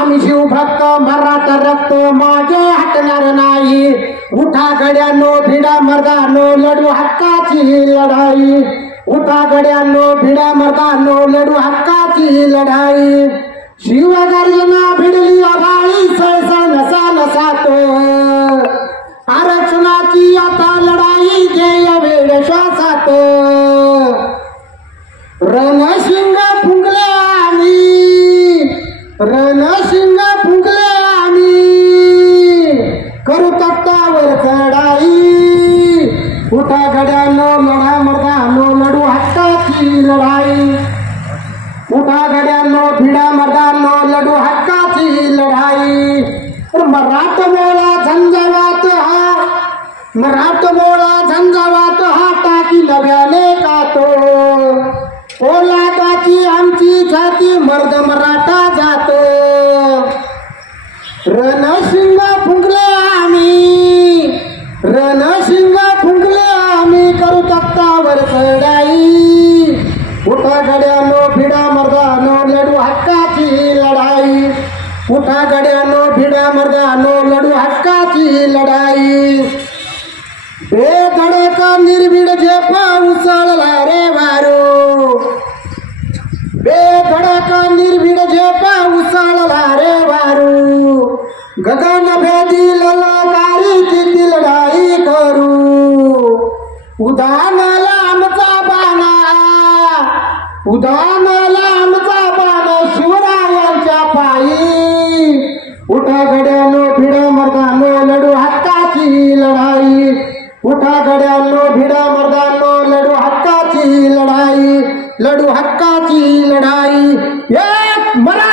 आम्ही शिवभक्त मराठा रक्त मागे हटणार नाही। उठा गड्यांनो भिडा मर्दानो लढू हक्काची लढाई। उठा गड्यांनो भिडा मर्दानो लढू हक्काची लढाई। शिवगर्जना भिडली आभाळी सळसळ नसा नसातो। आरक्षणाची आता लढाई गेल्या वेळ श्वासात। रणशिंग फुंकले आम्ही, रणशिंग फुंकले आम्ही, करू तख्तावर चढाई। उठा गड्यांनो लढा मर्दानो लढू हक्काची लढाई। उठा गड्यांनो भिडा मर्दानो लढू हक्काची लढाई। मराठमोळा झंझावात हा, मराठमोळा झंझावात हा टाकी नव्याने कातो। पोलादाची आमची छाती मर्द मराठा जातो। रणशिंग फुंकले आम्ही, रणशिंग फुंकले आम्ही, करू तख्तावर चढाई। उठा गड्यांनो भिडा मर्दानो लढू हक्काची लढाई। उठा गड्यांनो भिडा मर्दानो लढू हक्काची लढाई। बेधडक निर्भीड झेप उसळला रे वारो, बेधडक निर्भीड झेप उसळला रे वारो। गगन भेदी ललकारी किती लढाई करू। उदानाला आमचा बाणा, उदानाला आमचा बाणा शिवरायांच्या पायी। उठा गड्यांनो भिडा मर्दानो लढू हक्काची लढाई। उठा गड्यांनो भिडा मर्दानो लढू हक्काची लढाई, लढू हक्काची लढाई। एक मरा